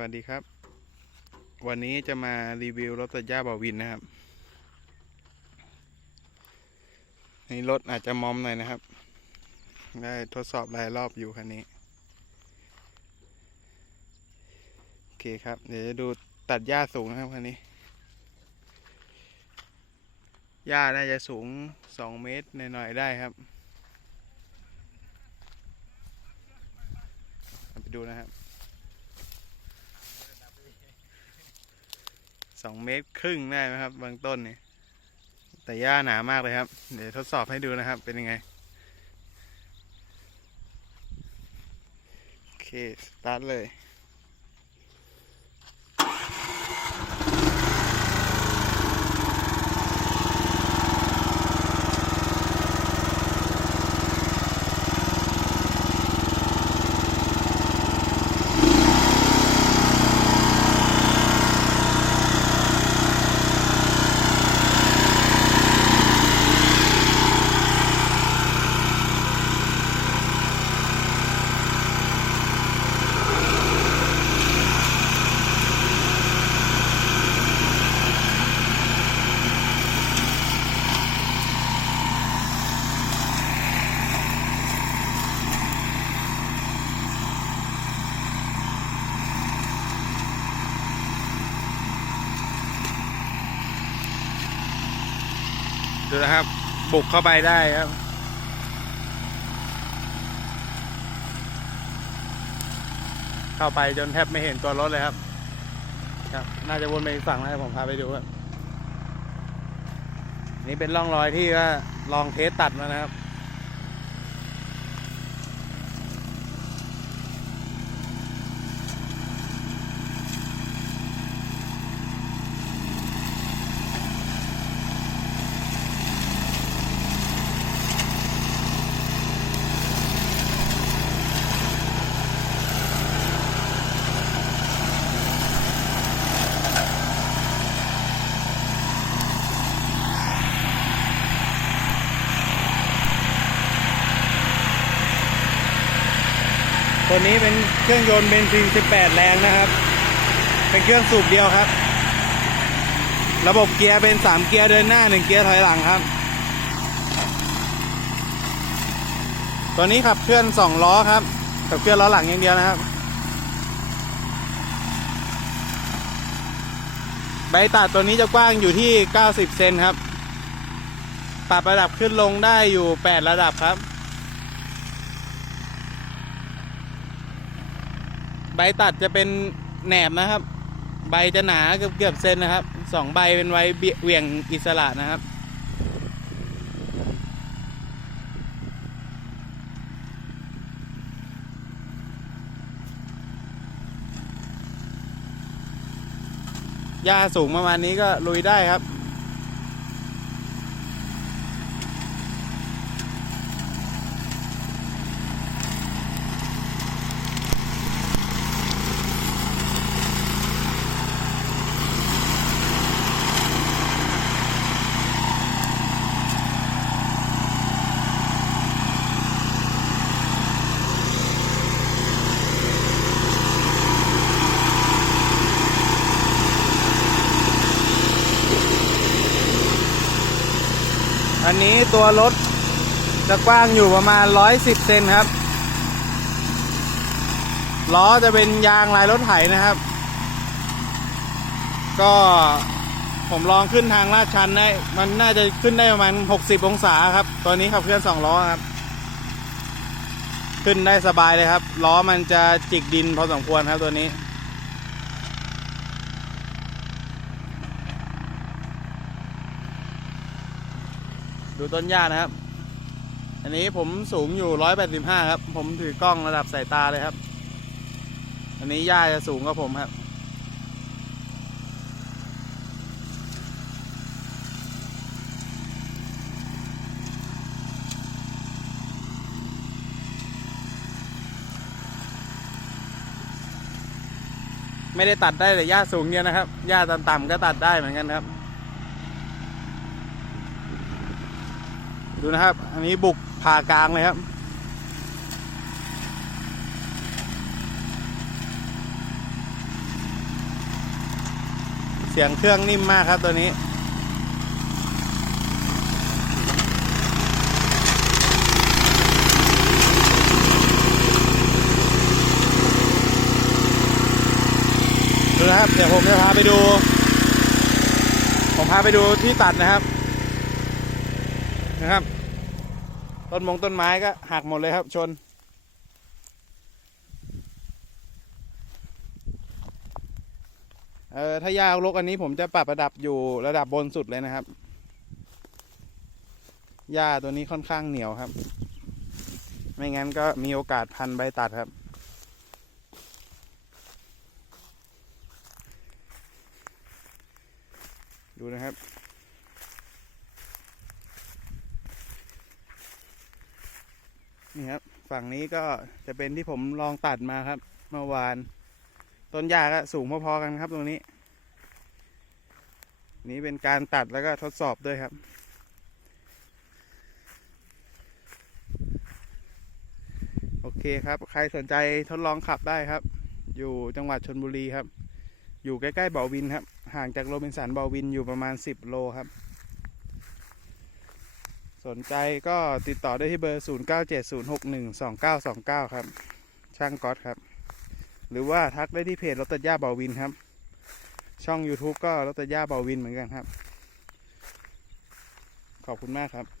วัสดีครับ วันนี้จะมารีวิวรถตัดหญ้าบาวินนะครับนี่รถอาจจะมอมหน่อยนะครับ ได้ทดสอบหลายรอบอยู่คันนี้ โอเคครับ เดี๋ยวจะดูตัดหญ้าสูงนะครับคันนี้หญ้าน่าจะสูงสองเมตรหน่อยๆได้ครับเอาไปดูนะครับ สองเมตรครึ่งได้ไหมครับ บางต้นเนี่ยแต่หญ้าหนามากเลยครับ เดี๋ยวทดสอบให้ดูนะครับ เป็นยังไง โอเค สตาร์ทเลย ดูนะครับ บุกเข้าไปได้ครับ เข้าไปจนแทบไม่เห็นตัวรถเลยครับ ครับ น่าจะวนไปอีกฝั่งนะผมพาไปดูครับ นี่เป็นร่องรอยที่ว่าลองเทสตัดมานะครับ ตัวนี้เป็นเครื่องยนต์เบนซิน 18 แรงนะครับ เป็นเครื่องสูบเดียวครับ ระบบเกียร์เป็น 3 เกียร์เดินหน้า 1 เกียร์ถอยหลังครับ ตัวนี้ขับเคลื่อน 2 ล้อครับ ขับเคลื่อนล้อหลังอย่างเดียวนะครับ ใบตัดตัวนี้จะกว้างอยู่ที่ 90 เซนครับ ปรับระดับขึ้นลงได้อยู่ 8 ระดับครับ บตัดจะเป็นแหนบนะครับ ใบจะหนาเกือบเกือบเซนนะครับสองใบเป็นไว้เบี่ยเหวี่ยงอิสระนะครับหญ้าสูงประมาณนี้ก็ลุยได้ครับ อันนี้ตัวรถจะกว้างอยู่ประมาณ 110 เซนครับ ล้อจะเป็นยางลายรถไถนะครับ ก็ผมลองขึ้นทางลาดชันได้ มันน่าจะขึ้นได้ประมาณ 60 องศาครับ ตัวนี้ขับเคลื่อน2ล้อครับ ขึ้นได้สบายเลยครับ ล้อมันจะจิกดินพอสมควรครับตัวนี้ ดูต้นหญ้านะครับ อันนี้ผมสูงอยู่ร้อยแปดสิบห้าครับ ผมถือกล้องระดับสายตาเลยครับ อันนี้หญ้าจะสูงกว่าผมครับไม่ได้ตัดได้แต่หญ้าสูงเนี่ยนะครับหญ้าต่ำๆก็ตัดได้เหมือนกันครับ ดูนะครับ อันนี้บุกผ่ากลางเลยครับ เสียงเครื่องนิ่มมากครับตัวนี้ดูนะครับ เดี๋ยวผมจะพาไปดู ผมพาไปดูที่ตัดนะครับ นะครับ ต้นมงต้นไม้ก็หักหมดเลยครับชน เออถ้ายากลกอันนี้ผมจะปรับระดับอยู่ระดับบนสุดเลยนะครับ หญ้าตัวนี้ค่อนข้างเหนียวครับ ไม่งั้นก็มีโอกาสพันใบตัดครับดูนะครับ นี่ครับ ฝั่งนี้ก็จะเป็นที่ผมลองตัดมาครับ เมื่อวาน ต้นหญ้าก็สูงพอๆกันครับตรงนี้ นี้เป็นการตัดแล้วก็ทดสอบด้วยครับ โอเคครับ ใครสนใจทดลองขับได้ครับ อยู่จังหวัดชนบุรีครับ อยู่ใกล้ๆบ่อวินครับ ห่างจากโรบินสันบ่อวินอยู่ประมาณ 10 โลครับ สนใจก็ติดต่อได้ที่เบอร์ 0970612929 ครับ ช่างก๊อตครับ หรือว่าทักได้ที่เพจรถตัดหญ้าบาวินครับ ช่อง YouTube ก็รถตัดหญ้าบาวินเหมือนกันครับ ขอบคุณมากครับ